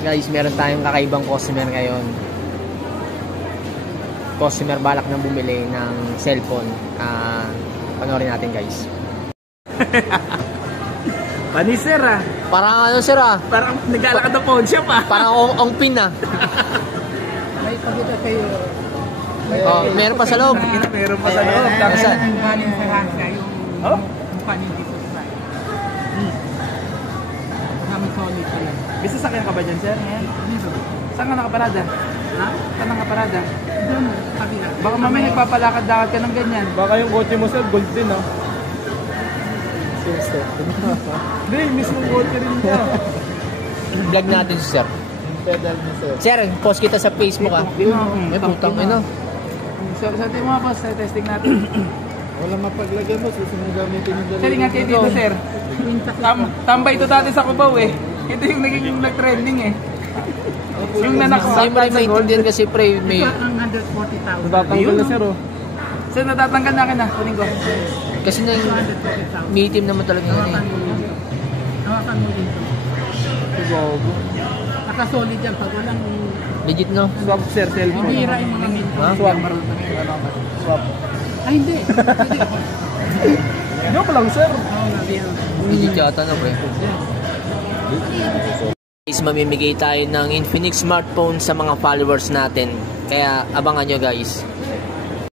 Guys, meron tayong kakaibang customer ngayon. Customer balak na bumili ng cellphone. Panoorin natin, guys. Pani sir ah. Parang ano sir ah? Parang naglalakad na phone shop ah. Parang ong pin ah. May pagkita kayo. Oh, meron pa sa loob. Meron pa sa loob. Saan? Ang galing sa Russia yung mukha niyo dito sa kami solid talaga. Bisa sakyan ka ba dyan sir? Saan ka nakaparada? Ha? Saan nakaparada? Doon, kabila. Baka mamaya nagpapalakad-lakad ka ng ganyan. Baka yung kotse mo sir, gold din ah. Hindi, mismo kotse rin niya. Vlog natin si sir. Pedal niya sir. Sir, post kita sa Facebook ah. May putang ina. Sir, sa ating mga boss, testing natin. Wala mapaglagay mo, susunod gamitin yung dalawa. Sir, ingat kayo dito sir. Tambay ito dati sa Cubao eh. Ito yung naging nag-trending eh. Yung Hindi mo rin maintindihan kasi pre, may... Ang 140,000. Natatanggal na sir oh. Sir, natatanggal na akin na. Kunin ko. Kasi na yung 240,000. may itim naman talaga yun eh. Hawakan mo dito. Gago. Nakasolid yan pag walang Legit no? Swap sir, cellphone. hindi hira yung mga minto. Ha? Swap. Swap. Ay hindi. Joke lang sir. Oo nga, biro. Legit yata na pre. Guys, mamimigay tayo ng Infinix smartphone sa mga followers natin. Kaya abangan nyo guys.